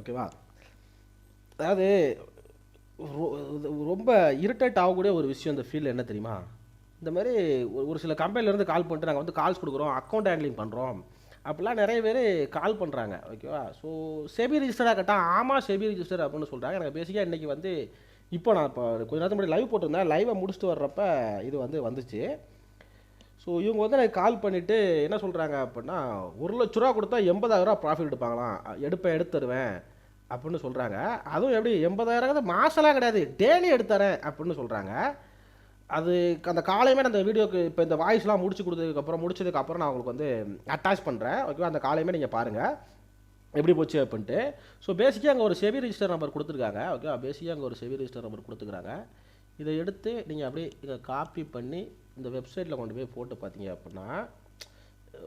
ஓகேவா? அதாவது ரொம்ப இரிட்டேட் ஆகக்கூடிய ஒரு விஷயம் இந்த ஃபீல்டு என்ன தெரியுமா? இந்த மாதிரி ஒரு சில கம்பெனிலேருந்து கால் பண்ணிட்டு நாங்கள் வந்து கால்ஸ் கொடுக்குறோம், அக்கௌண்ட் ஹேண்ட்லிங் பண்ணுறோம் அப்படிலாம் நிறைய பேர் கால் பண்ணுறாங்க. ஓகேவா? ஸோ செபி ரிஜிஸ்டராக கேட்டால் ஆமாம் செபி ரிஜிஸ்டர் அப்படின்னு சொல்கிறாங்க. எனக்கு பேசிக்காக இன்றைக்கி வந்து இப்போ நான் இப்போ கொஞ்ச நேரத்துக்கு முன்னாடி லைவ் போட்டிருந்தேன். லைவை முடிச்சுட்டு வர்றப்ப இது வந்து வந்துச்சு. ஸோ இவங்க வந்து எனக்கு கால் பண்ணிவிட்டு என்ன சொல்கிறாங்க அப்படின்னா, 1,00,000 கொடுத்தா 80,000 ப்ராஃபிட் எடுப்பாங்களாம். எடுத்து தருவேன் அப்படின்னு சொல்கிறாங்க. அதுவும் எப்படி 80,000 மாதம்லாம் கிடையாது, டெய்லி எடுத்துறேன் அப்படின்னு சொல்கிறாங்க. அது அந்த காலையுமே அந்த வீடியோக்கு இப்போ இந்த வாய்ஸ்லாம் முடிச்சதுக்கப்புறம் நான் உங்களுக்கு வந்து அட்டாச் பண்ணுறேன். ஓகேவா? அந்த காலையுமே நீங்கள் பாருங்கள் எப்படி போச்சு அப்படின்ட்டு. ஸோ பேசிக்காக அங்கே ஒரு செபி ரிஜிஸ்டர் நம்பர் கொடுத்துருக்காங்க. ஓகே, பேசிக்காக அங்கே ஒரு செபி ரிஜிஸ்டர் நம்பர் கொடுத்துருக்காங்க. இதை எடுத்து நீங்கள் அப்படியே இதை காப்பி பண்ணி இந்த வெப்சைட்டில் கொண்டு போய் போட்டு பார்த்தீங்க அப்படின்னா,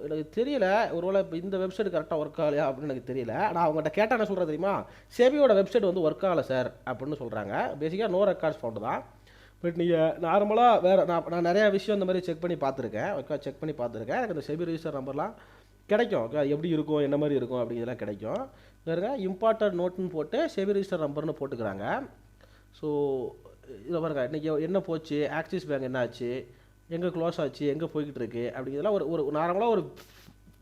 எனக்கு தெரியல ஒருவேளை இப்போ இந்த வெப்சைட் கரெக்டாக ஒர்க் ஆகலையா அப்படின்னு எனக்கு தெரியல. ஆனால் அவங்ககிட்ட கேட்டால் என்ன சொல்கிறது தெரியுமா? செபியோட வெப்சைட் வந்து ஒர்க் ஆகலை சார் அப்படின்னு சொல்கிறாங்க. பேசிக்காக நோ ரெக்கார்ட்ஸ் ஃபவுண்ட் தான். பட் நீங்கள் நார்மலாக வேறு நான் நிறையா விஷயம் இந்த மாதிரி செக் பண்ணி பார்த்துருக்கேன். ஓகே, செக் பண்ணி பார்த்துருக்கேன். எனக்கு இந்த செபி ரிஜிஸ்டர் நம்பர்லாம் கிடைக்கும். ஓகே, எப்படி இருக்கும் என்ன மாதிரி இருக்கும் அப்படிங்கிறதுலாம் கிடைக்கும். வேறுங்க இம்பார்ட்டன்ட் நோட்டுன்னு போட்டு செபி ரிஜிஸ்டர் நம்பர்னு போட்டுக்கிறாங்க. ஸோ இதை பாருங்கள், இன்றைக்கி என்ன போச்சு, ஆக்சிஸ் பேங்க் என்ன ஆச்சு, எங்கே க்ளோஸ் ஆச்சு, எங்கே போய்கிட்டு இருக்குது அப்படிங்கிறதுலாம் ஒரு நார்மலாக ஒரு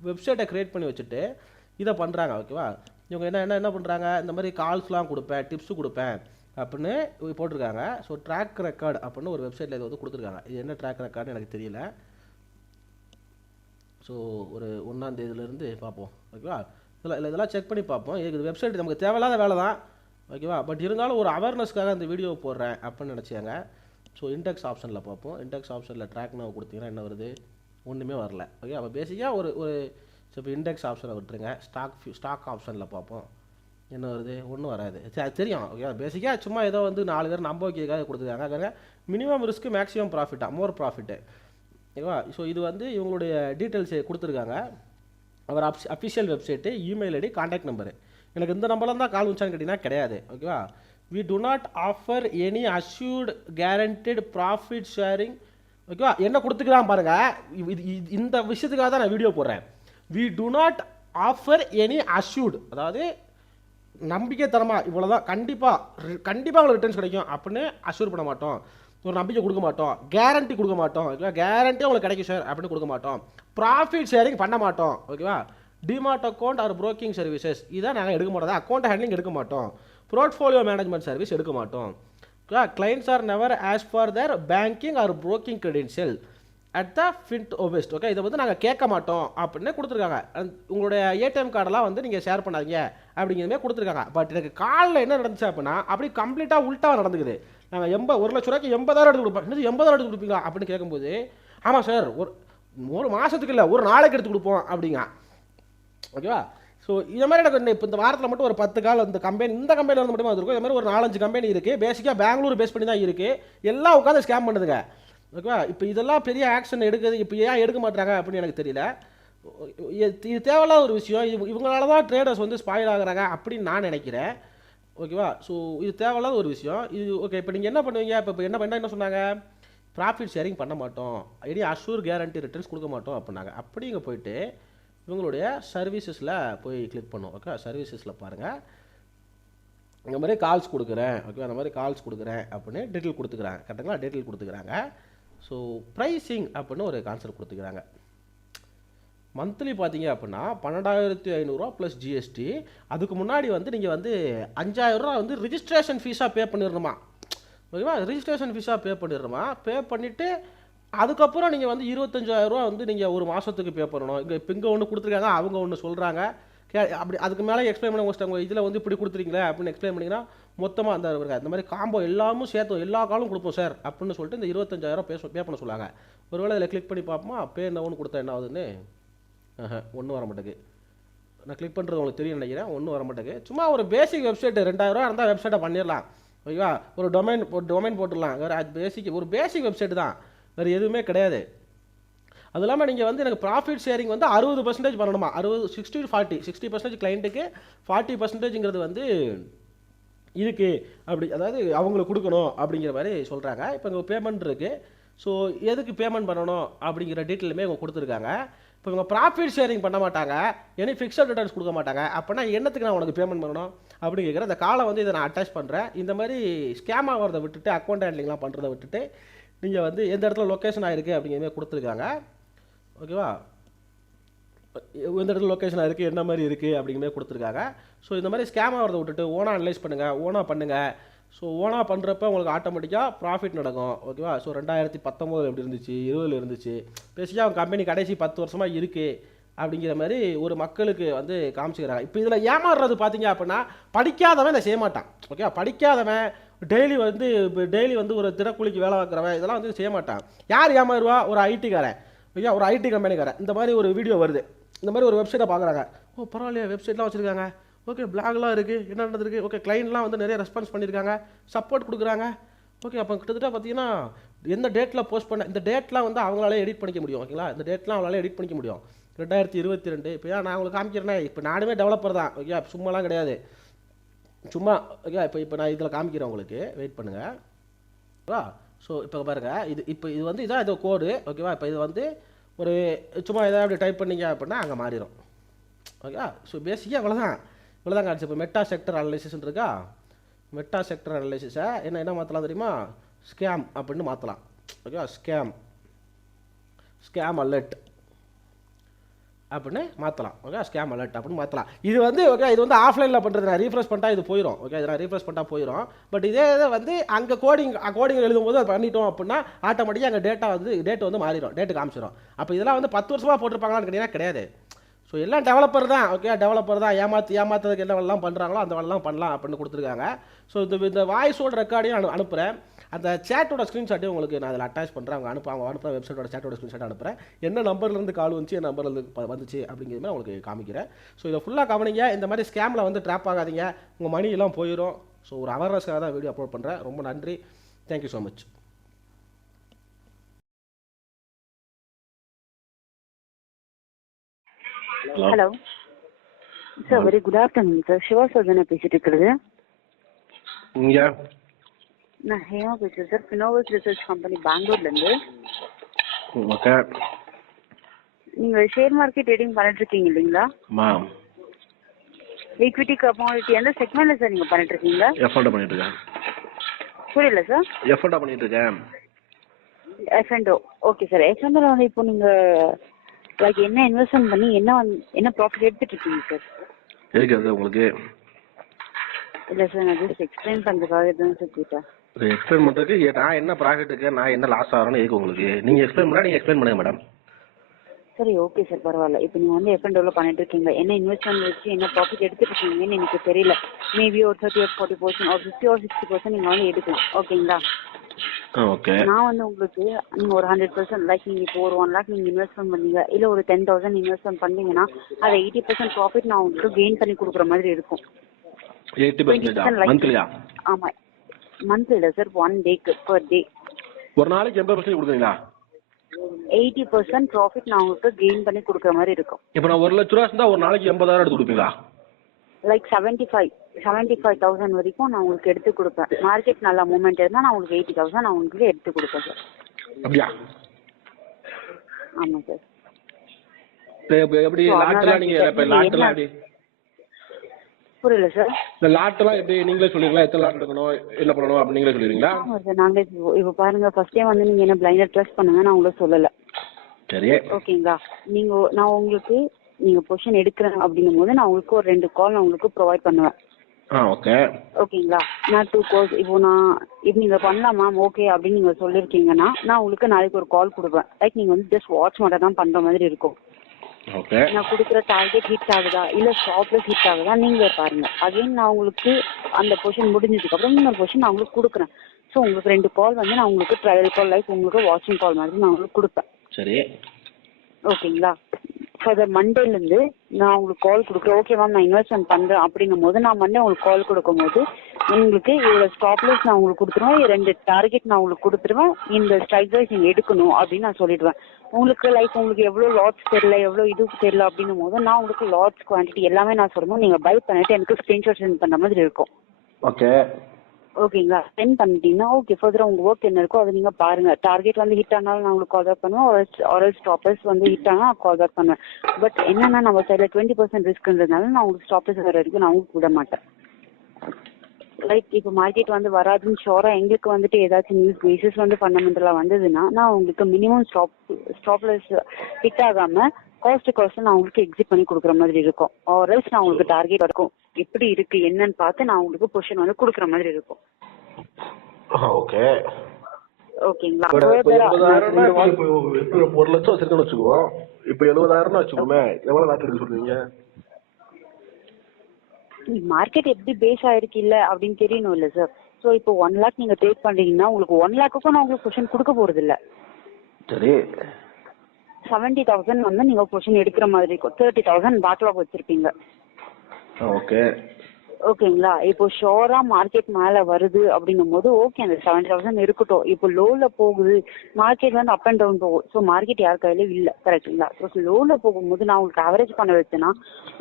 வெப்சைட்டை க்ரியேட் பண்ணி வச்சுட்டு இதை பண்ணுறாங்க. ஓகேவா? இவங்க என்ன பண்ணுறாங்க, இந்த மாதிரி கால்ஸ்லாம் கொடுப்பேன், டிப்ஸு கொடுப்பேன் அப்படின்னு போட்டிருக்காங்க. ஸோ ட்ராக் ரெக்கார்டு அப்படின்னு ஒரு வெப்சைட்டில் இது வந்து கொடுத்துருக்காங்க. இது என்ன ட்ராக் ரெக்கார்டுன்னு எனக்கு தெரியல. ஸோ ஒரு 1ஆம் தேதியிலேருந்து பார்ப்போம். ஓகேவா? இதெல்லாம் செக் பண்ணி பார்ப்போம். இது வெப்சைட் நமக்கு தேவையில்லாத வேலை தான். ஓகேவா? பட் இருந்தாலும் ஒரு அவேர்னஸ்க்காக அந்த வீடியோ போடுறேன் அப்படின்னு நினச்சாங்க. ஸோ இண்டெக்ஸ் ஆப்ஷனில் பார்ப்போம். இண்டெக்ஸ் ஆப்ஷனில் ட்ராக் நான் கொடுத்தீங்கன்னா என்ன வருது? ஒன்றுமே வரல. ஓகே, அப்போ பேசிக்காக ஒரு இப்போ இண்டெக்ஸ் ஆப்ஷனை விட்டுருங்க. ஸ்டாக் ஆப்ஷனில் பார்ப்போம். என்ன வருது? ஒன்றும் வராது. சரி, அது தெரியும். ஓகே, பேசிக்காக சும்மா ஏதோ வந்து 4 பேர் நம்ப வைக்கிறதுக்காக கொடுத்துருக்காங்க. மினிமம் ரிஸ்க்கு மேக்ஸிமம் ப்ராஃபிட்டா, மோர் ப்ராஃபிட்டு. ஓகேவா? ஸோ இது வந்து இவங்களுடைய டீட்டெயில்ஸ் கொடுத்துருக்காங்க. அவர் official website, email ID, contact number. எனக்கு இந்த நம்பரில் தான் கால் வச்சான்னு கேட்டிங்கன்னா கிடையாது. ஓகேவா? we do not offer any assured guaranteed profit sharing. ஓகேவா? என்ன கொடுத்துக்கலாம் பாருங்கள். இந்த விஷயத்துக்காக தான் நான் வீடியோ போடுறேன். we do not offer any assured, அதாவது நம்பிக்கை தரமா இவ்வளோதான், கண்டிப்பாக உங்களுக்கு ரிட்டர்ன்ஸ் கிடைக்கும் அப்படின்னு அஷ்யூர் பண்ண மாட்டோம். ஒரு நம்பிக்கை கொடுக்க மாட்டோம், கேரண்டி கொடுக்க மாட்டோம். ஓகேவா? கேரண்டி உங்களுக்கு கிடைக்கும் சார் அப்படின்னு கொடுக்க மாட்டோம். ப்ராஃபிட் ஷேரிங் பண்ண மாட்டோம். ஓகேவா? DMart account R broking services இதான் நாங்கள் எடுக்க மாட்டோம். அக்கௌண்ட் ஹேண்ட்லிங் எடுக்க மாட்டோம். போர்ட்ஃபோலியோ மேனேஜ்மெண்ட் சர்வீஸ் எடுக்க மாட்டோம். Okay, clients are never ask for their banking or broking credential at the ஃபின்ட் ஓபெஸ்ட். ஓகே, இதை வந்து நாங்கள் கேட்க மாட்டோம் அப்படின்னு கொடுத்துருக்காங்க. உங்களுடைய ஏடிஎம் கார்டெல்லாம் வந்து நீங்கள் ஷேர் பண்ணாதீங்க அப்படிங்கிறதே கொடுத்துருக்காங்க. பட் எனக்கு காலில் என்ன நடந்துச்சு அப்படின்னா, அப்படி கம்ப்ளீட்டாக உல்ட்டாக நடந்துக்குது. நாங்கள் 1,00,000 80,000 எடுத்து கொடுப்போம். இன்னும் 80,000 எடுத்து கொடுப்பீங்களா அப்படின்னு கேட்கும்போது, ஆமாம் சார், ஒரு மாதத்துக்கு இல்லை, ஒரு நாளைக்கு எடுத்து கொடுப்போம் அப்படிங்க. ஓகேவா? ஸோ இந்த மாதிரி எனக்கு இப்போ இந்த வாரத்தில் மட்டும் ஒரு 10 கால் இந்த கம்பெனியில் வந்து மட்டுமே வந்துருக்கும். இந்த மாதிரி ஒரு 4-5 கம்பெனி இருக்குது. பேசிக்காக பெங்களூர் பேஸ் பண்ணி தான் இருக்குது. எல்லாம் உட்காந்து ஸ்கேம் பண்ணுதுங்க. ஓகேவா? இப்போ இதெல்லாம் பெரிய ஆக்ஷன் எடுக்குது. இப்போ ஏன் எடுக்க மாட்டாங்க அப்படின்னு எனக்கு தெரியல. இது தேவையில்லாத ஒரு விஷயம். இவங்களால தான் ட்ரேடர்ஸ் வந்து ஸ்பாயில் ஆகுறாங்க அப்படின்னு நான் நினைக்கிறேன். ஓகேவா? ஸோ இது தேவையில்லாத ஒரு விஷயம். இது ஓகே. இப்போ நீங்கள் என்ன பண்ணுவீங்க? இப்போ என்ன சொன்னாங்க? ப்ராஃபிட் ஷேரிங் பண்ண மாட்டோம், ஐடி அஷ்யூர் கேரண்டி ரிட்டர்ன்ஸ் கொடுக்க மாட்டோம் அப்படின்னாங்க. அப்படி இங்கே போயிட்டு இவங்களுடைய சர்வீசஸில் போய் கிளிக் பண்ணுவோம். ஓகே, சர்வீசஸில் பாருங்கள், இந்த மாதிரி கால்ஸ் கொடுக்குறேன். ஓகே, அந்த மாதிரி கால்ஸ் கொடுக்குறேன் அப்படின்னு டீட்டெயில் கொடுத்துக்கிறாங்க. கரெக்டுங்களா? டீட்டெயில் கொடுத்துக்கிறாங்க. ஸோ ப்ரைஸிங் அப்படின்னு ஒரு கான்செப்ட் கொடுத்துக்கிறாங்க. மந்த்லி பார்த்தீங்க அப்படின்னா 12,500 ப்ளஸ் ஜிஎஸ்டி. அதுக்கு முன்னாடி வந்து நீங்கள் வந்து 5,000 வந்து ரிஜிஸ்ட்ரேஷன் ஃபீஸாக பே பண்ணிடணுமா. ஓகேவா? ரிஜிஸ்ட்ரேஷன் ஃபீஸாக பே பண்ணிடுறோமா. பே பண்ணிவிட்டு அதுக்கப்புறம் நீங்கள் வந்து 25,000 வந்து நீங்கள் ஒரு மாதத்துக்கு பே பண்ணணும். இங்கே ஒன்று கொடுத்துருக்காங்க, அவங்க ஒன்று சொல்கிறாங்க. அப்படி அதுக்கு மேலே எக்ஸ்பிளைன் பண்ண வச்சிட்டாங்க. இதில் வந்து இப்படி கொடுத்துருக்கீங்களே அப்படின்னு எக்ஸ்பிளைன் பண்ணிங்கன்னா மொத்தமாக இந்த மாதிரி காம்போ எல்லாமும் சேர்த்து எல்லா காலும் கொடுப்போம் சார் அப்படின்னு சொல்லிட்டு இந்த 25,000 பே பண்ண சொல்லாங்க. ஒருவேளை இதில் கிளிக் பண்ணி பார்ப்போமா, பே ஒன்று கொடுத்தா என்ன ஆகுதுன்னு. ஒன்றும் வர மாட்டேங்குது. நான் கிளிக் பண்ணுறது உங்களுக்கு தெரியும் நினைக்கிறேன். ஒன்றும் வர மாட்டேங்குது. சும்மா ஒரு பேசிக் வெப்சைட் 2,000 இருந்தால் வெப்சைட்டை பண்ணிடலாம். ஓகேவா? ஒரு டொமைன் போட்டுடலாம். வேறு ஒரு பேசிக் வெப்சைட் தான், வேறு எதுவுமே கிடையாது. அது இல்லாமல் நீங்கள் வந்து எனக்கு ப்ராஃபிட் ஷேரிங் வந்து 60% பண்ணணுமா. 60-40 60% கிளைண்ட்டுக்கு, 40%ங்கிறது வந்து இருக்குது அப்படி, அதாவது அவங்களுக்கு கொடுக்கணும் அப்படிங்கிற மாதிரி சொல்கிறாங்க. இப்போ இங்கே பேமெண்ட் இருக்குது. ஸோ எதுக்கு பேமெண்ட் பண்ணணும் அப்படிங்கிற டீட்டெயிலுமே இவங்க கொடுத்துருக்காங்க. இப்போ இவங்க ப்ராஃபிட் ஷேரிங் பண்ண மாட்டாங்க, எனி ஃபிக்ஸட் ரிட்டர்ன்ஸ் கொடுக்க மாட்டாங்க. அப்படின்னா என்னத்துக்கு நான் உனக்கு பேமெண்ட் பண்ணணும் அப்படின்னு கேட்குறேன். இந்த காலை வந்து இதை நான் அட்டாச் பண்ணுறேன். இந்த மாதிரி ஸ்கேம் ஆகிறத விட்டுட்டு, அக்கௌண்ட் ஹேண்ட்லிங்லாம் பண்ணுறதை விட்டுட்டு, நீங்கள் வந்து எந்த இடத்துல லொக்கேஷன் ஆகிருக்கு அப்படிங்கிற மாதிரி கொடுத்துருக்காங்க. ஓகேவா, எந்த இடத்துல லொக்கேஷன் இருக்குது, என்ன மாதிரி இருக்குது அப்படிங்கிற மாதிரி கொடுத்துருக்காங்க. ஸோ இந்த மாதிரி ஸ்கேம் ஆகிறத விட்டுட்டு ஓனாக அனலைஸ் பண்ணுங்கள், ஓனாக பண்ணுங்கள். ஸோ ஓனாக பண்ணுறப்ப உங்களுக்கு ஆட்டோமேட்டிக்காக ப்ராஃபிட் நடக்கும். ஓகேவா, ஸோ 2019 எப்படி இருந்துச்சு, 20 இருந்துச்சு, பேசிக்காக அவங்க கம்பெனி கடைசி 10 வருஷமாக இருக்குது அப்படிங்கிற மாதிரி ஒரு மக்களுக்கு வந்து காமிச்சிக்கிறாங்க. இப்போ இதில் ஏமாறுறது பார்த்தீங்க அப்படின்னா படிக்காதவன் இதை செய்ய மாட்டான். ஓகேவா, படிக்காதவன் டெய்லி வந்து ஒரு தினக்கூலிக்கு வேலை பார்க்குறவன் இதெல்லாம் வந்து செய்ய மாட்டான். யார் ஏமாறுவா? ஒரு ஐடிக்காரன். ஓகே, ஒரு ஐடி கம்பெனிக்காரன் இந்த மாதிரி ஒரு வீடியோ வருது, இந்த மாதிரி ஒரு வெப்சைட்டை பார்க்குறாங்க. ஓ பரவாயில்லையா, வெப்சைட்லாம் வச்சுருக்காங்க, ஓகே பிளாக்லாம் இருக்குது, என்ன நடந்திருக்கு, ஓகே கிளைண்ட்லாம் வந்து நிறைய ரெஸ்பான்ஸ் பண்ணியிருக்காங்க, சப்போர்ட் கொடுக்குறாங்க. ஓகே, அப்போ கிட்டத்தட்ட பார்த்தீங்கன்னா எந்த டேட்டில் போஸ்ட் பண்ண, இந்த டேட்லாம் வந்து அவங்களால எடிட் பண்ணிக்க முடியும். ஓகேங்களா, இந்த டேட்லாம் அவங்களால எடிட் பண்ணிக்க முடியும். 2022. இப்போ நான் உங்களுக்கு காமிக்கிறேன். இப்போ நானுமே டெவலப்பர் தான். ஓகே, சும்மாலாம் கிடையாது, சும்மா. ஓகே, இப்போ நான் இதில் காமிக்கிறேன் உங்களுக்கு, வெயிட் பண்ணுங்கள். ஓகேவா, ஸோ இப்போ பாருங்கள், இது வந்து இதான் இது கோடு. ஓகேவா, இப்போ இது வந்து ஒரு சும்மா எதாவது அப்படி டைப் பண்ணிங்க அப்படின்னா அங்கே மாறிடும். ஓகே, ஸோ பேசிக்காக இவ்வளோதான் காட்சி. இப்போ மெட்டா செக்டர் அனலைசிஸ் இருக்கா, மெட்டா செக்டர் அனலைசிஸை என்ன மாற்றலாம் தெரியுமா, ஸ்கேம் அப்படின்னு மாற்றலாம். ஓகே, ஸ்கேம் அலர்ட் அப்படின்னு மாற்றலாம். ஓகே, ஸ்கேம் அலர்ட் அப்படின்னு மாற்றலாம். இது வந்து ஓகே, இது வந்து ஆஃப்லைனில் பண்ணுறது. நான் ரீஃப்ரெஷ் பண்ணிட்டா இது போயிடும். ஓகே, இது நான் ரீஃப்ரெஷ் பண்ணிட்டா போயிடும். பட் இதே இதை வந்து அங்கே கோடிங் எழுதும்போது அது பண்ணிட்டோம் அப்படின்னா ஆட்டோமேட்டிக்காக அங்கே டேட் வந்து மாறிடும், டேட்டு காமிச்சிடும். அப்போ இதெல்லாம் வந்து 10 வருஷமாக போட்டிருப்பாங்களான்னு கேட்டிங்கன்னா கிடையாது. ஸோ எல்லாம் டெவலப்பர் தான். ஓகே, டெவலப்பர் தான். ஏமாற்றுறதுக்கு என்ன வேலைலாம் பண்ணுறாங்களோ அந்த வேலைலாம் பண்ணலாம் அப்படின்னு கொடுத்துருக்காங்க. ஸோ இந்த வாய்ஸோட ரெக்கார்டையும் அனுப்புகிறேன். அந்த சேட்டோட ஸ்க்ரீன்ஷாட்டையும் உங்களுக்கு நான் அதில் அட்டாச் பண்ணுறேன். அவங்க அனுப்புகிற வெப்சைட்டோட சேட்டோட ஸ்க்ரீன்ஷாட் அனுப்புகிறேன். என்ன நம்பர்லேருந்து கால் வந்துச்சு, என்ன நம்பர்லேருந்து வந்துச்சு அப்படிங்கிறது மாதிரி உங்களுக்கு காமிக்கிறேன். ஸோ இதை ஃபுல்லாக கவனிங்க. இந்த மாதிரி ஸ்கேமில் வந்து ட்ராப் ஆகாதீங்க, உங்கள் மணியெல்லாம் போயிடும். ஸோ ஒரு அவேர்னஸ்க்காக தான் வீடியோ அப்லோட் பண்ணுறேன். ரொம்ப நன்றி, thank you so much. Hello sir, very good afternoon sir. Siva sir தானே பேசிட்டு இருக்கிறது? நான் ஹேமா பேசுகிறேன் சார், ஃபினோவஸ் ரிசர்ச் கம்பெனி பெங்களூர்லேருந்து. ஓகே, நீங்கள் ஷேர் மார்க்கெட் ட்ரேடிங் பண்ணிட்டு இருக்கீங்க இல்லைங்களா? ஈக்விட்டி கமாடிட்டி எந்த செக்மெண்ட்ல சார் நீங்கள் பண்ணிட்டு இருக்கீங்க? எஃப்என்டோ பண்ணிட்டு இருக்கேன். புரியல சார்? எஃப்என்டோ பண்ணிட்டு இருக்கேன். எஃப்என்டோ, ஓகே சார். எஃப்என்டோல வந்து இப்போ நீங்கள் லைக் என்ன இன்வெஸ்ட்மெண்ட் பண்ணி என்ன ப்ராஃபிட் எடுத்துட்டு இருக்கீங்க சார்? எதுக்கு அது உங்களுக்கு? இல்லை சார், நான் ஜஸ்ட் எக்ஸ்பிளைன் பண்ணுறதுக்காக தான் சார் கேட்டேன். எக்ஸ்பிளைன் பண்ணுறதுக்கு நான் என்ன ப்ராஃபிட்டுக்கு நான் என்ன லாஸ் ஆகிறேன்னு எதுக்கு உங்களுக்கு? நீங்கள் எக்ஸ்பிளைன் பண்ணால் நீங்கள் எக்ஸ்பிளைன் பண்ணுங்க மேடம். சரி, ஓகே சார், பரவாயில்ல. இப்போ நீங்கள் வந்து எஃப்என்டோவில் பண்ணிட்டு இருக்கீங்க, என்ன இன்வெஸ்ட்மெண்ட் வச்சு என்ன ப்ராஃபிட் எடுத்துட்டு இருக்கீங்கன்னு எனக்கு தெரியல. மேபி ஒரு 30 or 40%, ஒரு 50 or 60% நீங்கள் வந்து எடுக்கலாம். ஓகேங்களா? ஓகே, நான் வந்து உங்களுக்கு நீங்கள் ஒரு 100% லைக் நீங்கள் இப்போ ஒரு 1 lakh நீங்கள் இன்வெஸ்ட்மெண்ட் பண்ணீங்க, இல்லை ஒரு 10,000 இன்வெஸ்ட்மெண்ட் பண்ணீங்கன்னா அதை 80% ப்ராஃபிட் நான் உங்களுக்கு கெயின் பண்ணி கொடுக்குற மாதிரி இருக்கும். 80% மந்த்லியா? ஆமாம், மந்த்லி இல்லை சார், 1 டேக்கு பர் டே. ஒரு நாளைக்கு 80% கொடுக்குறீங்களா? 80% ப்ராஃபிட் நான் உங்களுக்கு கெயின் பண்ணி கொடுக்குற மாதிரி இருக்கும். இப்போ நான் 1 லட்ச ரூபா இருந்தால் ஒரு நாளைக்கு 80,000 எடுத்து கொடுப்பீங்களா? லைக் 75,000 வரைக்கும் நான் உங்களுக்கு எடுத்து கொடுப்பேன். மார்க்கெட் நல்லா மூவ்மெண்ட் இருந்தால் நான் உங்களுக்கு 80,000 நான் உங்களுக்கு எடுத்து கொடுப்பேன் சார். அப்படியா? ஆமாம் சார். எப்படி லாட்டெல்லாம் நீங்கள் இப்போ லாட்டெல்லாம் எப்படி? புரியல சார். இந்த லாட்டெல்லாம் எப்படி நீங்களே சொல்லிடுங்களா? எத்தனை லாட் எடுக்கணும், என்ன பண்ணணும் அப்படின்னு நீங்களே சொல்லிடுங்களா? ஆமாம் சார், நாங்களே இப்போ பாருங்கள், ஃபர்ஸ்ட் டைம் வந்து நீங்கள் என்ன பிளைண்டர் ட்ரஸ்ட் பண்ணுங்க, நான் உங்களுக்கு சொல்லலை. சரி, ஓகேங்களா? நான் உங்களுக்கு நீங்கள் பொசிஷன் எடுக்கிறேன் அப்படிங்கும் போது நான் உங்களுக்கு ஒரு 2 கால் நான் உங்களுக்கு ப்ரொவைட் பண்ணுவேன். ஓகே, ஓகேங்களா? நான் 2 calls இப்போ நீங்கள் பண்ணலாம் மேம் ஓகே அப்படின்னு நீங்கள் சொல்லியிருக்கீங்கன்னா நான் உங்களுக்கு நாளைக்கு ஒரு கால் கொடுப்பேன். லைக் நீங்கள் வந்து ஜஸ்ட் வாட்ச் மட்டும் தான் பண்ணுற மாதிரி இருக்கும். ஓகே, நான் கொடுக்குற டார்கெட் ஹிட் ஆகுதா இல்லை ஸ்டாப்லெஸ் ஹிட் ஆகுதா நீங்கள் பாருங்க. அகைன் நான் உங்களுக்கு அந்த பொசிஷன் முடிஞ்சதுக்கப்புறம் இன்னொரு பொசிஷன் நான் உங்களுக்கு கொடுக்குறேன். ஸோ உங்களுக்கு 2 கால் வந்து நான் உங்களுக்கு ட்ரையல் கால் லைக் உங்களுக்கு வாட்சிங் கால் மாதிரி நான் உங்களுக்கு கொடுப்பேன். சரி, ஓகேங்களா? ஃபர்தர் மண்டேலேருந்து நான் உங்களுக்கு கால் கொடுக்குறேன். ஓகே மேம், நான் இன்வெஸ்ட்மெண்ட் பண்ணுறேன் அப்படிங்கும் போது நான் மண்டே உங்களுக்கு கால் கொடுக்கும்போது உங்களுக்கு இவ்வளோ ஸ்டாப்லெஸ் நான் உங்களுக்கு கொடுத்துருவேன், 2 டார்கெட் நான் உங்களுக்கு கொடுத்துருவேன், இந்த ஸ்ட்ரைக் வைஸ் நீங்கள் எடுக்கணும் அப்படின்னு நான் சொல்லிடுவேன். உங்களுக்கு லைக் உங்களுக்கு எவ்வளோ லாட்ஸ் தெரியல, எவ்வளோ இது தெரியல அப்படின்னும் போது நான் உங்களுக்கு லாட்ஸ் குவான்டிட்டி எல்லாமே நான் சொல்லும்போது நீங்கள் பை பண்ணிட்டு எனக்கு ஸ்க்ரீன்ஷாட் சென்ட் பண்ணுற மாதிரி இருக்கும். ஓகே, ஓகேங்களா? சென்ட் பண்ணிட்டீங்கன்னா ஓகே, ஃபர்தரா உங்க ஒர்க் என்ன இருக்கோ அதை நீங்க பாருங்க. டார்கெட் வந்து ஹிட் ஆனாலும் நான் உங்களுக்கு கால் பேக் பண்ணுவேன், ஆரல் ஸ்டாப்பர்ஸ் வந்து ஹிட் ஆனால் கால் பேக் பண்ணுவேன். பட் என்னன்னா நம்ம சைட்ல 20% ரிஸ்க்ன்றதுனால நான் உங்களுக்கு ஸ்டாப்பர்ஸ் வர வரைக்கும் நான் உங்களுக்கு விட மாட்டேன். லைக் இப்போ மார்க்கெட் வந்து வராதுன்னு ஷோரா எங்களுக்கு வந்துட்டு ஏதாச்சும் நியூஸ் பேசிஸ் வந்து ஃபண்டமெண்டலா வந்ததுன்னா நான் உங்களுக்கு மினிமம் ஸ்டாப்லெஸ் ஹிட் ஆகாம காஸ்ட் நான் உங்களுக்கு எக்ஸிட் பண்ணி கொடுக்குற மாதிரி இருக்கும். ஆர்எல்ஸ் நான் உங்களுக்கு டார்கெட் இருக்கும் எப்படி இருக்கு என்னன்னு பார்த்து நான் உங்களுக்கு பொசிஷன் வந்து கொடுக்குற மாதிரி இருக்கும். ஓகே ஓகேங்களா? இப்போ 1 லட்சம் வச்சிருக்கேன்னு வச்சுக்குவோம். இப்போ 70,000 வச்சுக்கோமே, எவ்வளவு லாட் எடுக்க சொல்றீங்க? மார்க்கெட் எப்படி பேஸ் ஆயிருக்கு இல்ல அப்படின்னு தெரியணும் இல்ல சார். ஸோ இப்போ 1 lakh நீங்க ட்ரேட் பண்றீங்கன்னா உங்களுக்கு 1 lakhக்கும் நான் உங்களுக்கு பொசிஷன் கொடுக்க போறது இல்ல. சரி, 70,000 வந்து நீங்க பொசிஷன் எடுக்கிற மாதிரி இருக்கும். 30,000 பேக்லாக் வச்சிருப்பீங்க. ஓகே ஓகேங்களா? இப்போ ஷோரா மார்க்கெட் மேல வருது அப்படின்னும் போது ஓகே அந்த 70,000 இருக்கட்டும். இப்போ லோல போகுது, மார்க்கெட் வந்து அப் அண்ட் டவுன் போகும். ஸோ மார்க்கெட் யார் கையிலும் இல்ல, கரெக்டுங்களா? ஸோ லோல போகும்போது நான் உங்களுக்கு ஆவரேஜ் பண்ண வச்சேன்னா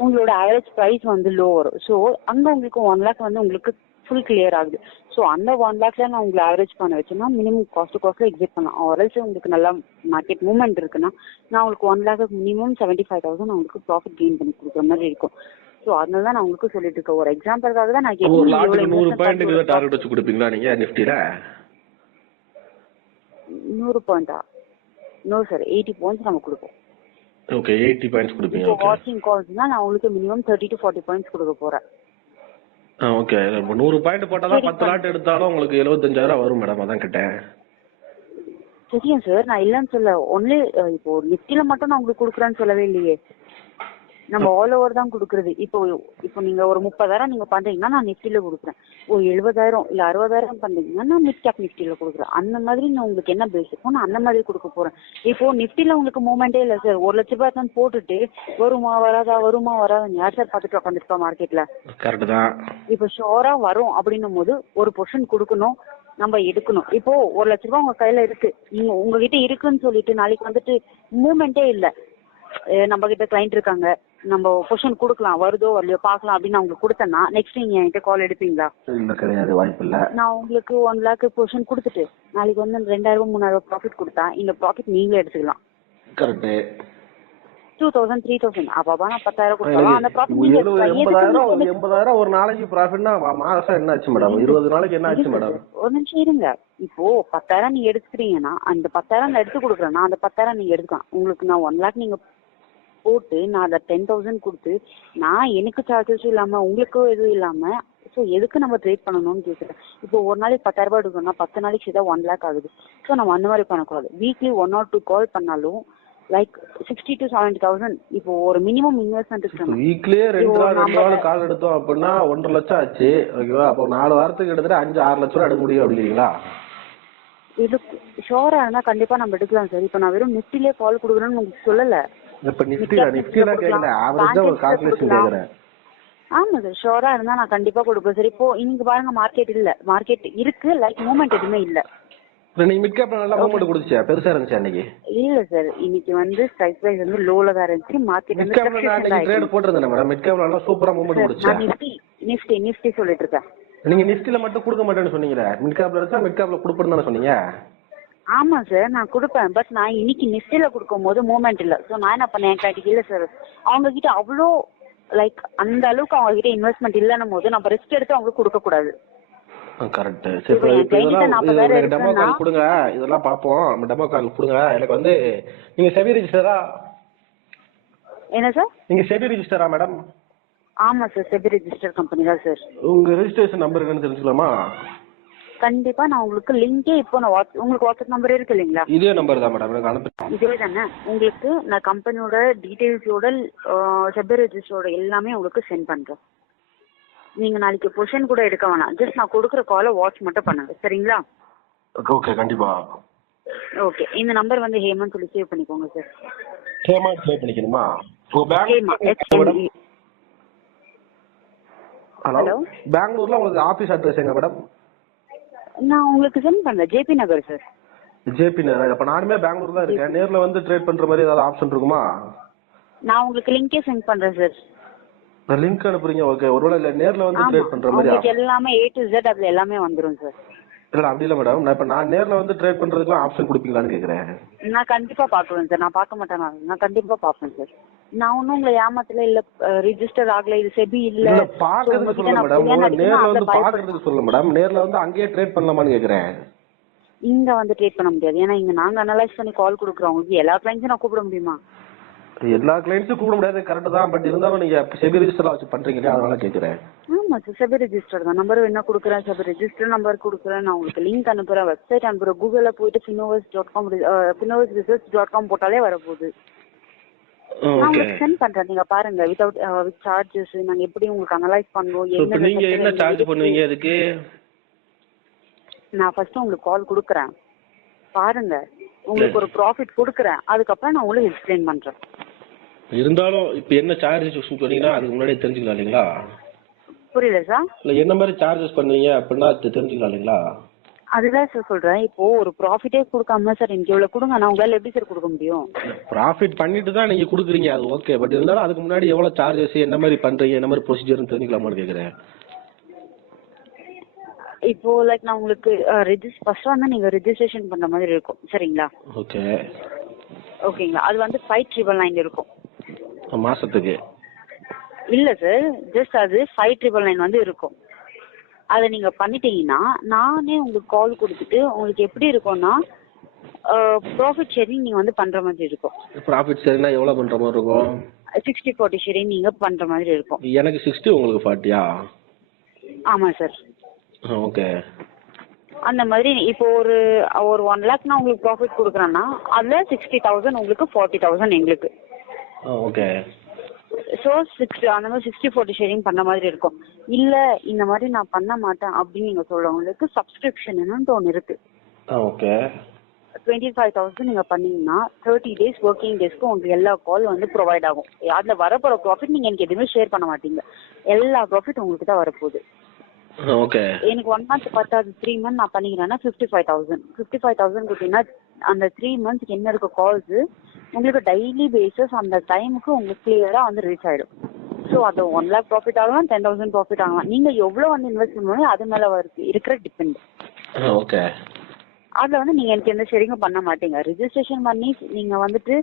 உங்களோட ஆவரேஜ் ப்ரைஸ் வந்து லோ வரும். ஸோ அங்க உங்களுக்கு 1 lakh வந்து உங்களுக்கு ஃபுல் கிளியர் ஆகுது. ஸோ அந்த 1 lakhல நான் உங்களுக்கு ஆவரேஜ் பண்ண வச்சேன்னா மினிமம் காஸ்ட்ல எக்ஸிட் பண்ணலாம். ஆர்எல்ஸ் உங்களுக்கு நல்லா மார்க்கெட் மூவ்மெண்ட் இருக்குன்னா நான் உங்களுக்கு 1 lakh மினிமம் 75,000 உங்களுக்கு ப்ராஃபிட் கெயின் பண்ணி கொடுக்குற மாதிரி இருக்கும். சோ அதனால தான் நான் உங்களுக்கு சொல்லிட்டு இருக்கேன். ஒரு எக்ஸாம்பிளுக்காக தான் நான் ஒரு லாட்டுக்கு 100 பாயிண்ட்க்கு டார்கெட் வச்சு கொடுப்பீங்களா நீங்க நிஃப்டில? 100 பாயிண்டா? நோ சார், 80 பாயிண்ட்ஸ் நம்ம கொடுப்போம். ஓகே, 80 பாயிண்ட்ஸ் கொடுப்பீங்க. இப்போ வாட்சிங் கால்ஸ்னா நான் உங்களுக்கு மினிமம் 30 to 40 பாயிண்ட்ஸ் கொடுக்க போறேன். ஓகே, இப்போ 100 பாயிண்ட் போட்டா தான் 10 லாட் எடுத்தாலும் உங்களுக்கு 75,000 வரும் மேடம். அதான் கேட்டேன். சரியா சார், நான் இல்லன்னு சொல்ல. ஒன்லி இப்போ நிஃப்டில மட்டும் நான் உங்களுக்கு கொடுக்குறேன்னு சொல்லவே இல்லையே. நம்ம ஆல் ஓவர் தான் கொடுக்குறது. இப்போ நீங்க ஒரு 30,000 நீங்க பண்றீங்கன்னா நான் நிஃப்டில கொடுக்குறேன். ஒரு 70,000 இல்ல 60,000 பண்றீங்கன்னா நான் மிட் கேப் நிஃப்டில கொடுக்குறேன். அந்த மாதிரி நான் உங்களுக்கு என்ன பேசிக்கோ நான் அந்த மாதிரி கொடுக்க போறேன். இப்போ நிஃப்டில உங்களுக்கு மூவ்மெண்டே இல்ல சார். 1 லட்ச ரூபாய் தான் போட்டுட்டு வருமா வராதா யார் சார் பார்த்துட்டு உட்காந்துருப்பா மார்க்கெட்ல? கரெக்ட் தான். இப்போ ஷோரா வரும் அப்படின்னும் போது ஒரு பொசிஷன் கொடுக்கணும், நம்ம எடுக்கணும். இப்போ 1 லட்ச ரூபாய் உங்க கையில இருக்கு, நீங்க உங்ககிட்ட இருக்குன்னு சொல்லிட்டு நாளைக்கு வந்துட்டு மூவ்மெண்டே இல்ல, நம்ம கிட்ட கிளைண்ட் இருக்காங்க, நம்ம பொசிஷன் கொடுக்கலாம், வருதோ வரலையோ பாக்கலாம் அப்படின்னு நான் உங்களுக்கு கொடுத்தேன்னா நெக்ஸ்ட் நீங்க என்கிட்ட கால் எடுப்பீங்களா? இல்ல, கிடையாது, வாய்ப்பு இல்ல. நான் உங்களுக்கு 1 lakh பொசிஷன் கொடுத்துட்டு நாளைக்கு வந்து 2,000 3,000 ப்ராஃபிட் கொடுத்தா இந்த ப்ராஃபிட் நீங்களே எடுத்துக்கலாம். கரெக்ட். 2,000 3,000 அப்பா நான் 10,000 கொடுத்தாலும் அந்த ப்ராஃபிட் நீங்க 80,000 ஒரு நாளைக்கு ப்ராஃபிட்னா மாசம் என்ன ஆச்சு மேடம்? 20 நாளைக்கு என்ன ஆச்சு மேடம்? ஒரு நிமிஷம் இருங்க. இப்போ 10,000 நீங்க எடுத்துக்கிறீங்கன்னா அந்த 10,000 நான் எடுத்து கொடுக்குறேன்னா அந்த 10,000 நீங்க எடுக்கலாம். உங்களுக்கு நான் 1 lakh நீங்க போட்டு நான் அதை 10,000 கொடுத்து நான் எனக்கு சார்ஜஸும் இல்லாம உங்களுக்கும் எதுவும் இல்லாம ஸோ எதுக்கு நம்ம ட்ரேட் பண்ணணும்னு கேட்குறேன். இப்போ ஒரு நாளைக்கு 10,000 ரூபாய் எடுக்கணும்னா 10 நாளைக்கு சேர்த்தா 1 lakh ஆகுது. ஸோ நம்ம அந்த மாதிரி பண்ணக்கூடாது. வீக்லி 1 or 2 கால் பண்ணாலும் லைக் 60 to 70,000 இப்போ ஒரு மினிமம் இன்வெஸ்ட்மெண்ட் இருக்கு. வீக்லியே 2 நாள் கால் எடுத்தோம் அப்படின்னா 1.5 லட்சம் ஆச்சு. ஓகேவா? அப்போ 4 வாரத்துக்கு எடுத்துட்டு 5-6 லட்சம் ரூபா எடுக்க முடியும் அப்படிங்களா? இது ஷோரா இருந்தா கண்டிப்பா நம்ம எடுக்கலாம் சார். இப்போ நான் வெறும் நிஃப்டிலே கால் கொடுக்குறேன்னு உங்களுக்கு சொல்லல. இப்ப நிஃப்டில கேக்குறேன், ஆவரேஜா ஒரு கால்குலேஷன் கேக்குறேன். ஆமா சார், ஷோரா இருந்தா நான் கண்டிப்பா கொடுப்பேன் சார். இப்போ இன்னைக்கு பாருங்க மார்க்கெட் இல்ல, மார்க்கெட் இருக்கு, லைக் மூவ்மெண்ட் எதுவுமே இல்ல. நீங்க மிட் கேப்ல நல்லா மூவ்மெண்ட் கொடுத்துச்சா? பெருசா இருந்துச்சு அன்னைக்கு? இல்ல சார், இன்னைக்கு வந்து ஸ்ட்ரைக் பிரைஸ் வந்து லோல தான் இருந்துச்சு. மார்க்கெட் வந்து ட்ரேட் போட்டுருந்தேன் மேடம். மிட் கேப்ல நல்லா சூப்பரா மூவ்மெண்ட் கொடுத்துச்சு. நான் நிஃப்டி சொல்லிட்டு இருக்கேன். நீங்க நிஃப்டில மட்டும் கொடுக்க மாட்டேன்னு சொன்னீங்க. மிட் கேப்ல இருந்தா மிட் கேப்ல கொடுப்பேன்னு தானே சொன்னீங்க? ஆமா சார், நான் கொடுப்பேன். பட் நான் இன்னைக்கு நிஃப்டில கொடுக்கும் போது மூவ்மெண்ட் இல்ல. சோ நான் என்ன பண்ணேன், கிட்ட இல்ல சார் அவங்க கிட்ட அவ்வளோ லைக் அந்த அளவுக்கு அவங்க கிட்ட இன்வெஸ்ட்மெண்ட் இல்லன்னும் போது நம்ம ரிஸ்க் எடுத்து அவங்களுக்கு கொடுக்க கூடாது. கரெக்ட். சரி, இதெல்லாம் டெமோ கால் கொடுங்க, இதெல்லாம் பாப்போம். நம்ம டெமோ கால் கொடுங்க. எனக்கு வந்து நீங்க செபி ரெஜிஸ்டரா? என்ன சார்? நீங்க செபி ரெஜிஸ்டரா மேடம்? ஆமா சார், செபி ரெஜிஸ்டர் கம்பெனி தான் சார். உங்க ரெஜிஸ்ட்ரேஷன் நம்பர் என்னன்னு தெரிஞ்சுக்கலாமா? கண்டிப்பா நான் உங்களுக்கு லிங்கே இப்போ நான் உங்களுக்கு வாட்ஸ்அப் நம்பர் இருக்கு இல்லைங்களா? இதே நம்பர் தான் மேடம், எனக்கு அனுப்புறேன். இதே தானே உங்களுக்கு நான் கம்பெனியோட டீடைல்ஸோட செபி ரெஜிஸ்டரோட எல்லாமே உங்களுக்கு சென்ட் பண்றேன். நீங்க நாளைக்கு பொசிஷன் கூட எடுக்க வேணாம், ஜஸ்ட் நான் கொடுக்குற காலை வாட்ச் மட்டும் பண்ணுங்க, சரிங்களா? ஓகே, கண்டிப்பா. ஓகே, இந்த நம்பர் வந்து ஹேமன் சொல்லி சேவ் பண்ணிக்கோங்க சார். ஹேமன் சேவ் பண்ணிக்கணுமா? ஹலோ, பெங்களூர்ல உங்களுக்கு ஆபீஸ் அட்ரஸ் எங்க மேடம்? நான் உங்களுக்கு சென்ட் பண்றேன், ஜேபி நகர் சார். ஜேபி நகர். அப்ப நானுமே பெங்களூர் தான் இருக்கேன். நேர்ல வந்து ட்ரேட் பண்ற மாதிரி ஏதாவது ஆப்ஷன் இருக்குமா? நான் உங்களுக்கு லிங்கே சென்ட் பண்றேன் சார். லிங்க் அனுப்புறீங்க, ஓகே. ஒருவேளை இல்ல நேர்ல வந்து ஆமா, ட்ரேட் பண்ற மாதிரி உங்களுக்கு எல்லாமே A to Z அதுல எல்லாமே வந்துரும் சார். இல்ல அப்படி இல்ல மேடம். நான் நேர்ல வந்து ட்ரேட் பண்றதுக்குலாம் ஆப்ஷன் கொடுப்பீங்களான்னு கேக்குறேன். நான் கண்டிப்பா பாக்குவேன் சார். நான் பார்க்க மாட்டேன், நான் கண்டிப்பா பாப்பேன் சார். நான் ஒன்னும் உங்களை ஏமாத்தல இல்ல, ரிஜிஸ்டர் ஆகல, இது செபி இல்ல. இல்ல பாக்குறதுக்கு சொல்ல மேடம், நேர்ல வந்து பாக்குறதுக்கு சொல்ல மேடம், நேர்ல வந்து அங்கேயே ட்ரேட் பண்ணலாமான்னு கேக்குறேன். இங்க வந்து ட்ரேட் பண்ண முடியாது, ஏன்னா இங்க நாங்க அனலைஸ் பண்ணி கால் கொடுக்குறோம். உங்களுக்கு எல்லா கிளைண்ட்ஸும் நான் கூப்பிட முடியுமா? எல்லா கிளைண்ட்ஸும் கூப்பிட முடியாது, கரெக்ட் தான். பட் இருந்தாலும் நீங்க செபி ரிஜிஸ்டர் வச்சு பண்றீங்களே, அதனால கேக்குறேன். ஆமா சார், செபி ரெஜிஸ்டர் தான். நம்பர் என்ன கொடுக்குறேன், செபி ரெஜிஸ்டர் நம்பர் கொடுக்குறேன், நான் உங்களுக்கு லிங்க் அனுப்புறேன், வெப்சைட் அனுப்புறேன். கூகுள்ல போயிட்டு finovus.com finovusresearch.com போட்டாலே வரப்போகுது. நான் உங்களுக்கு சென்ட் பண்றேன், நீங்க பாருங்க. வித் சார்ஜஸ் நாங்க எப்படி உங்களுக்கு அனலைஸ் பண்ணுவோம். நீங்க என்ன சார்ஜ் பண்ணுவீங்க அதுக்கு? நான் ஃபர்ஸ்ட் உங்களுக்கு கால் கொடுக்குறேன், பாருங்க. உங்களுக்கு ஒரு ப்ராஃபிட் கொடுக்குறேன், அதுக்கப்புறம் நான் உங்களுக்கு எக்ஸ்பிளைன் பண்றேன். இருந்தாலும் இப்ப என்ன சார்ஜஸ் சொன்னீங்கன்னா அதுக்கு முன்னாடியே தெரிஞ்சுக்கலாம் இல்லைங்களா? புரியல சார். இல்ல என்ன மாதிரி சார்ஜஸ் பண்ணுவீங்க அப்படின்னா தெரிஞ்சுக்கலாம் இல்லைங்களா? அதுதான் சார் சொல்றேன். இப்போ ஒரு ப்ராஃபிட்டே கொடுக்காம சார் எனக்கு இவ்வளவு கொடுங்க, நான் உங்களால எப்படி சார் கொடுக்க முடியும்? ப்ராஃபிட் பண்ணிட்டு தான் நீங்க கொடுக்குறீங்க, அது ஓகே. பட் இருந்தாலும் அதுக்கு முன்னாடி எவ்வளவு சார்ஜஸ், என்ன மாதிரி பண்றீங்க, என்ன மாதிரி ப்ரொசீஜர்னு தெரிஞ்சுக்கலாமான்னு கேக்குறேன். இப்போ லைக் நான் உங்களுக்கு ஃபர்ஸ்ட் வந்து நீங்க ரெஜிஸ்ட்ரேஷன் பண்ற மாதிரி இருக்கும், சரிங்களா? ஓகே ஓகேங்களா. அது வந்து 5,999 இருக்கும் மாசத்துக்கு. இல்ல சார், ஜஸ்ட் அது 5,999 வந்து இருக்கும். அதை நீங்க பண்ணிட்டீங்கன்னா நானே உங்களுக்கு கால் கொடுத்துட்டு உங்களுக்கு எப்படி இருக்கும்னா ப்ராஃபிட் ஷேரிங் நீங்க வந்து பண்ற மாதிரி இருக்கும். ப்ராஃபிட் ஷேரிங்னா எவ்வளவு பண்ற மாதிரி இருக்கும்? 60-40 ஷேரிங் நீங்க பண்ற மாதிரி இருக்கும். எனக்கு 60 உங்களுக்கு 40யா? ஆமா சார். ஓகே. அந்த மாதிரி இப்போ ஒரு 1 lakh நான் உங்களுக்கு ப்ராஃபிட் கொடுக்குறேன்னா அதுல 60,000 உங்களுக்கு, 40,000 எங்களுக்கு. ஓகே. ஸோ 60 அந்த மாதிரி 60-40 ஷேரிங் பண்ண மாதிரி இருக்கும். இல்ல இந்த மாதிரி நான் பண்ண மாட்டேன் அப்படின்னு நீங்க சொல்றவங்களுக்கு சப்ஸ்கிரிப்ஷன் ஒன்று இருக்கு. ஓகே. 25,000 நீங்க பண்ணீங்கன்னா 30 days ஒர்க்கிங் டேஸ்க்கு உங்களுக்கு எல்லா கால் வந்து ப்ரொவைட் ஆகும். அதுல வரப்போற ப்ராஃபிட் நீங்க எனக்கு எதுவுமே ஷேர் பண்ண மாட்டீங்க, எல்லா ப்ராஃபிட் உங்களுக்கு தான் வரப்போகுது. ஓகே. எனக்கு 1 month பத்தாது, 3 month நான் பண்ணிக்கிறேன்னா 55,000 கொடுத்தீங்கன்னா அந்த 3 months என்ன இருக்க கால்ஸ் உங்களுக்கு டெய்லி பேசிஸ் அந்த டைமுக்கு உங்களுக்கு கிளியரா வந்து ரீச் ஆயிடும். ஸோ அது 1 lakh ப்ராஃபிட் ஆகலாம், 10,000 ப்ராஃபிட் ஆகலாம். நீங்க எவ்வளவு வந்து இன்வெஸ்ட் பண்ணுவோம் அது மேல இருக்கிற டிபெண்ட். ஓகே. அதுல வந்து நீங்க எனக்கு எந்த ஷேரிங்கும் பண்ண மாட்டீங்க. ரெஜிஸ்ட்ரேஷன் பண்ணி நீங்க வந்துட்டு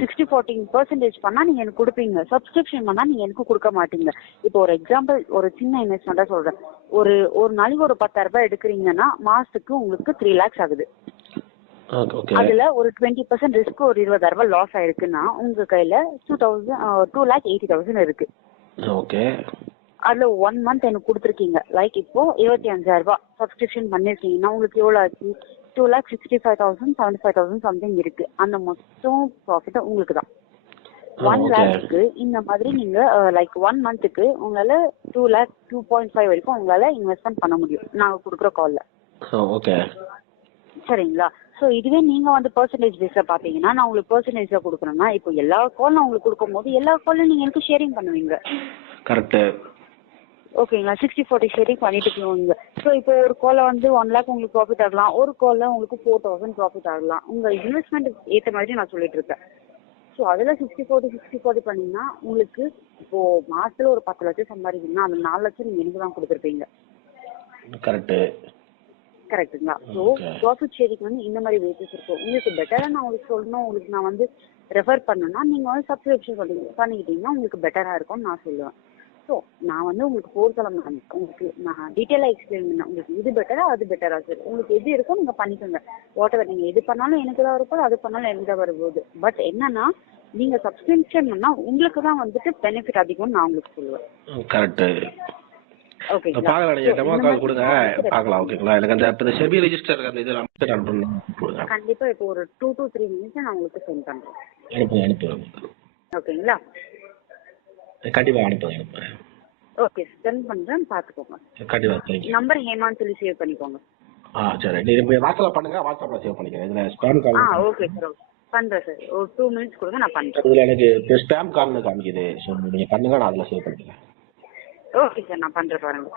60-40% பண்ணா நீங்க எனக்கு கொடுப்பீங்க. சப்ஸ்கிரிப்ஷன் பண்ணா நீங்க எனக்கு கொடுக்க மாட்டீங்க. இப்போ ஒரு எக்ஸாம்பிள், ஒரு சின்ன இன்வெஸ்ட்மெண்டா சொல்றேன். ஒரு நாளைக்கு ஒரு 10,000 ரூபாய் எடுக்கிறீங்கன்னா மாசத்துக்கு உங்களுக்கு 3 lakhs ஆகுது. அதுல ஒரு 20% ரிஸ்க், ஒரு 20,000 ரூபாய் லாஸ் ஆயிருக்குன்னா உங்க கையில 2,80,000 இருக்கு. ஓகே. அதுல 1 month எனக்கு கொடுத்துருக்கீங்க, லைக் இப்போ 25,000 ரூபாய் சப்ஸ்கிரிப்ஷன் பண்ணிருக்கீங்கன்னா உங்களுக்கு எவ்வளவு ஆச்சு? 2,65,000 75,000 சம்திங் இருக்கு. அந்த மொத்தம் ப்ராஃபிட் உங்களுக்கு தான். 1 lakhக்கு இந்த மாதிரி நீங்க லைக் 1 monthக்கு உங்களால 2 lakh 2.5 வரைக்கும் உங்களால இன்வெஸ்ட்மெண்ட் பண்ண முடியும் நாங்க கொடுக்குற கால்ல. ஓகே. சரிங்களா? ஸோ இதுவே நீங்க வந்து பெர்சன்டேஜ் பேஸ்ல பாத்தீங்கன்னா நான் உங்களுக்கு பெர்சன்டேஜ்ல கொடுக்குறேன்னா இப்போ எல்லா கால் நான் உங்களுக்கு கொடுக்கும் போது எல்லா காலும் நீங்க எனக்கு ஷேரிங் பண்ணுவீங்க. கரெக்ட். ஓகேங்களா? 60-40 ஷேரிங் பண்ணிட்டு போவீங்க. ஸோ இப்போ ஒரு கால வந்து 1 lakh உங்களுக்கு ப்ராஃபிட் ஆகலாம், ஒரு கால்ல உங்களுக்கு 4,000 ப்ராஃபிட் ஆகலாம். உங்க இன்வெஸ்ட்மெண்ட் ஏற்ற மாதிரி நான் சொல்லிட்டு இருக்கேன். ஸோ அதுல 60-40 பண்ணீங்கன்னா உங்களுக்கு இப்போ மாசத்துல ஒரு 10 லட்சம் சம்பாதிக்கணும்னா அந்த 4 லட்சம் நீங்க எனக்கு தான் கொடுத்துருப்பீங்க. கரெக்ட். கரெக்ட்டுங்களா? ஸோ ப்ராஃபிட் ஷேரிங் வந்து இந்த மாதிரி வேஜஸ் இருக்கும். உங்களுக்கு பெட்டரா நான் உங்களுக்கு சொல்லணும், உங்களுக்கு நான் வந்து ரெஃபர் பண்ணணும்னா நீங்க வந்து சப்ஸ்கிரிப்ஷன் பண்ணிக்கிட்டீங்கன்னா உங்களுக்கு பெட்டரா இருக்கும்னு நான் சொல்லுவேன். ஸோ நான் வந்து உங்களுக்கு சொல்ல மாட்டேன், உங்களுக்கு நான் டீட்டெயிலாக எக்ஸ்பிளைன் பண்ணேன். உங்களுக்கு இது பெட்டரா அது பெட்டரா சார், உங்களுக்கு எது இருக்கோ நீங்க பண்ணிக்கோங்க. வாட் எவர் நீங்க எது பண்ணாலும் எனக்கு தான் வரப்போது, அது பண்ணாலும் எனக்கு தான் வரப்போகுது. பட் என்னன்னா நீங்க சப்ஸ்கிரிப்ஷன் பண்ணா உங்களுக்கு தான் வந்துட்டு பெனிஃபிட் அதிகம்னு நான் உங்களுக்கு சொல்லுவேன். கரெக்ட். ஓகேங்களா? பார்க்கலாம், நீங்க டெமோ கால் கொடுங்க பார்க்கலாம். ஓகேங்களா? எனக்கு அந்த செபி ரெஜிஸ்டர் அந்த இது அனுப்பணும். கண்டிப்பா இப்போ ஒரு 2 to 3 minutes நான் உங்களுக்கு சென்ட் பண்றேன். அனுப்புங்க. ஓகேங்களா? கண்டிப்பா அனுப்புங்க. ஓகே, சென்ட் பண்றேன், பாத்துக்கோங்க. கண்டிப்பா. தேங்க்யூ. நம்பர் ஹேமான்னு சொல்லி சேவ் பண்ணிக்கோங்க. சரி. நீங்க வாட்ஸ்அப்ல பண்ணுங்க, வாட்ஸ்அப்ல சேவ் பண்ணிக்கிறேன். இதுல ஸ்பாம் கால். ஓகே சார், பண்றேன் சார். ஒரு 2 minutes கொடுங்க, நான் பண்றேன். இதுல எனக்கு ஸ்பாம் கால்னு காமிக்குது. ஸோ நீங்க பண்ணுங்க, நான் அதுல சேவ் பண்ணிக்கிறேன். ஓகே சார், நான் பண்றேன் பாருங்க.